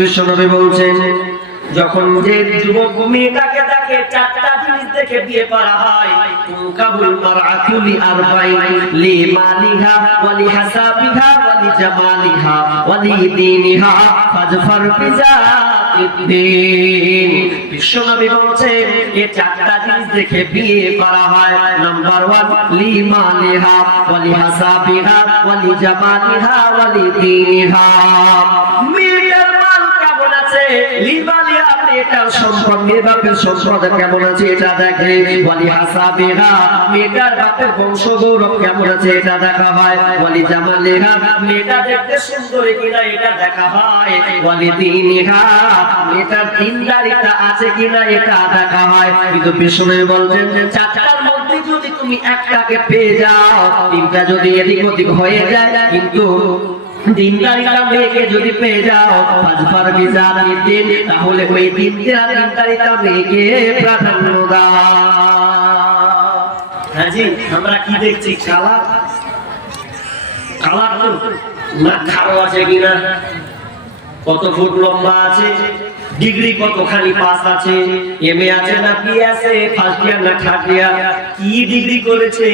বিশ্বনবী বলছেন যখন যে যুবক মেয়েটাকে দেখে চারটা জিনিস দেখে বিয়ে করা হয় কাবুল মারআতু লি আরবাইন লি মালিহা ওয়া লি হাসাবিহা ওয়া লি জামালিহা ওয়া লি দীনিহা ফাজফার বিযাতিদ্দীন। বিশ্বনবী বলছেন এই চারটা জিনিস দেখে বিয়ে করা হয়। নাম্বার 1 লি মালিহা ওয়া লি হাসাবিহা ওয়া লি জামালিহা ওয়া লি দীনিহা। মেয়েটার মাল কেমন আছে, লি মালিহা মেয়েটার সম্পদ, মেয়ের বাপের সম্পদ কেমন আছে এটা দেখে। ওয়ালি হাসাবিহা মেয়েটার বাপের বংশ গৌরব কেমন আছে এটা দেখা হয়। ওয়ালি জামালিহা মেয়েটা দেখতে সুন্দর কিনা এটা দেখা হয়। ওয়ালি দীনিহা মেয়েটার দিনদারিতা আছে কিনা এটা দেখা হয়। কিন্তু বিষ্ণু বলছেন চারটার মধ্যে যদি তুমি একটাকে পেয়ে যাও, তিনটা যদি এদিক ওদিক হয়ে যায়, কিন্তু দিনদারিতা মেয়েকে যদি পেয়ে যাও ফাজফার বিযাতিদ্দীন, তাহলে ওই দিনদারিতা মেয়েকে প্রাধান্য দাও। হাজি আমরা কি দেখছি? কালার কালার না খাড়ো আছে কিনা, কত ফুট লম্বা আছে, ডিগ্রি কতখানি পাস আছে, এমএ আছে না বি আছে, ফার্স্ট ইয়ার না থার্ড ইয়ার, কি ডিগ্রি করেছে,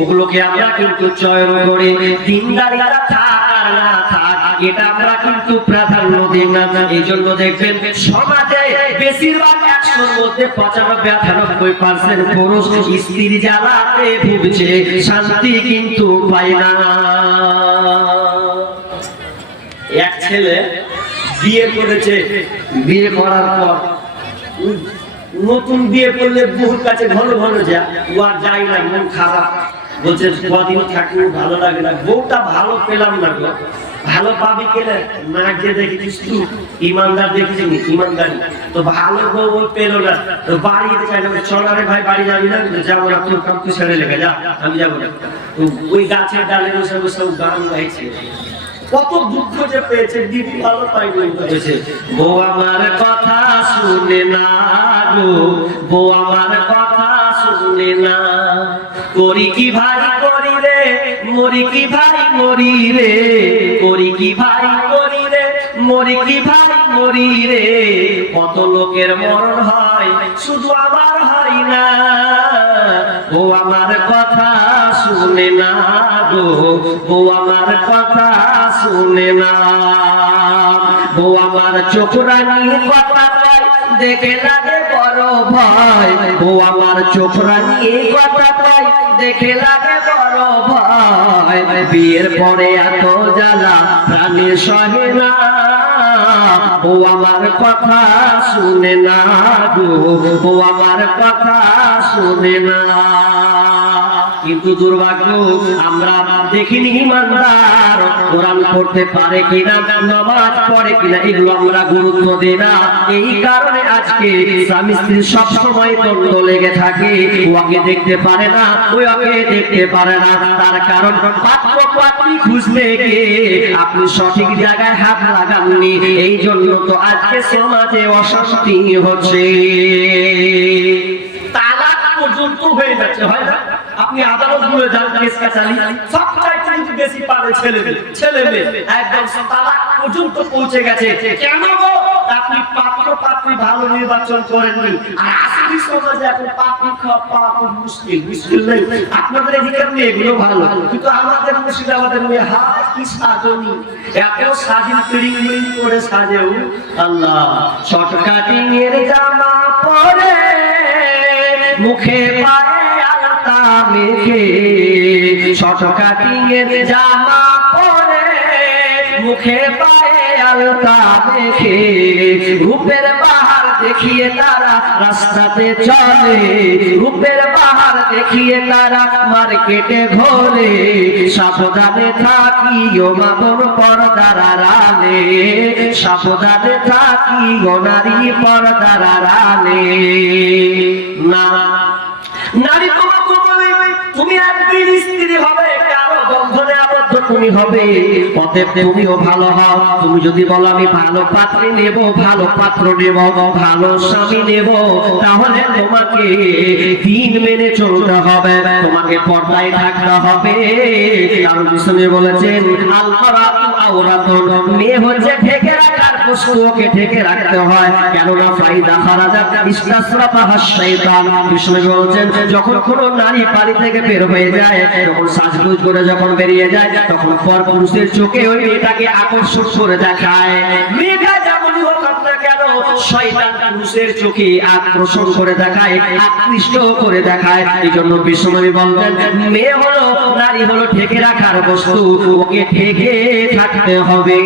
ওগুলোকে আমরা কিন্তু চয়ন করে দিনদারিতা থাক আর না থাক এটা আমরা কিন্তু প্রাধান্য দিই না। এই জন্য দেখবেন সমাজে বেশিরভাগ 100-র মধ্যে 95-98% পুরুষ স্ত্রীর জ্বালাতে ভুগছে, শান্তি কিন্তু পায় না। এক ছেলে বিয়ে করেছে, বিয়ে করার পর নতুন বিয়ে করলে বহুর কাছে ঘন ঘন যা, ও আর যাই না, মন খারাপ, বলছে কদিন থাকলে ভালো লাগে না, বউটা ভালো পেলাম না গো। ভালো পাবি কেনে না, যে দেখেছিস তুই ইমানদার দেখেছিস ইমানদারি, তো ভালো বউ পেলো না, তো বাড়ি যেতে চাই না, চলারে ভাই বাড়ি যাবি না, যাবো না, তোর কাম তুই ছেড়ে লেগে যা, আমি যাবো না। ওই গাছের ডালে বসে বসে গান গাইছে, কত দুঃখ যে পেয়েছে, দিদি ভালো পাইনি হয়েছে। বউ আমার কথা শুনে না গো, বউ আমার কথা শুনে না, করি কি ভাই করি রে, মরি কি ভাই মরি রে, করি কি ভাই করি রে, মরি কি ভাই মরি রে, কত লোকের মরণ হয় শুধু আমার হয় না, ও আমার কথা শুনে না গো, ও আমার কথা শুনে না। ও আমার চোখ রানীর কথা দেখে লাগে বড় ভয়, ও আমার চোখ রানীর কথা দেখে লাগে বড় ভয়, বিয়ের পরে এত জ্বালা প্রাণে সহে না, ও আমার কথা শুনে না গো, ও আমার কথা শুনে না। কিন্তু দুর্ভাগ্য আমরা দেখিনি ইমানদার কোরআন পড়তে পারে কিনা, নামাজ পড়ে কিনা, এগুলো আমরা গুরুত্ব দিই না। এই কারণে আজকে স্বামী স্ত্রী সব সময় দ্বন্দ্ব লেগে থাকে, ওকে দেখতে পারে না, ওকে দেখতে পারে না। তার কারণ পাত্র পাত্রী খুঁজতে গিয়ে আপনি সঠিক জায়গায় হাত লাগাননি, এই জন্য তো আজকে সমাজে অশান্তি হচ্ছে, তালাক পর্যন্ত হয়ে যাচ্ছে। হয় না? আপনি আদালত গুলো যান, কেস কাছারি সবচাইতে কিন্তু বেশি পারে ছেলে মেয়ে, একদম তালাক পর্যন্ত পৌঁছে গেছে। কেন গো? আপনি পাত্র পাত্রী ভালো নির্বাচন করেননি। আর আসলে সমাজে এখন পাত্রী পাওয়া খুব মুশকিল নেই। আপনাদের এদিকে মেয়েগুলো ভালো, কিন্তু আমাদের মুর্শিদাবাদের মেয়ে হাত কি সাজনি, এত সাজিল ট্রিং করে সাজেও আল্লাহ। শর্ট কাটিং এর জামা পরে, মুখে পায়ে আলতা মেখে, শর্ট কাটিং এর জামা পরে, মুখে পায়ে আলতা মেখে, রূপের বাহার দেখিয়ে তারা রাস্তাতে চলে, রূপের বাহার দেখিয়ে তারা মার্কেটে ঘোরে, সাবধানে থাকি ও মা বোন পর্দার আড়ালে, সাবধানে থাকি ও নারী পর্দার আড়ালে। না নারী তোমাকে বলে তুমি একদিন স্ত্রী হবে, কারো বন্ধনে আবদ্ধ তুমি হবে, অতএব তুমিও ভালো হও। তুমি যদি বলো আমি ভালো পাত্রী নেব, ভালো পাত্র নেব, ভালো স্বামী নেব, তাহলে তোমাকে দিন মেনে চলতে হবে, তোমাকে পর্দায় থাকতে হবে। কারণ বিষ্ণু বলেছেন আল মারাতু আওরাতুন, মেয়ে হচ্ছে ঢেকে রাখার বস্তু, ওকে ঢেকে রাখতে হয়। কেননা ফাইদা খারাজাত ইস্তাসরাফাহা শাইতান, বিষ্ণু বলছেন যখন কোন নারী বাড়ি থেকে বের হয়ে যায়, যখন সাজগোজ করে যখন বেরিয়ে যায়, তখন পরপুরুষের চোখে ওই মেয়েটাকে আকর্ষণ করে দেখায়। মেয়েটা যেমনই হোক না কেন, শয়তান পুরুষের চোখে আকর্ষণ করে দেখায়, আকৃষ্ট করে দেখায়। এই জন্য বিষ্ণু বলতেন মেয়ে হলো, নারী হলো ঢেকে রাখার বস্তু, ওকে ঢেকে থাকতে হবে।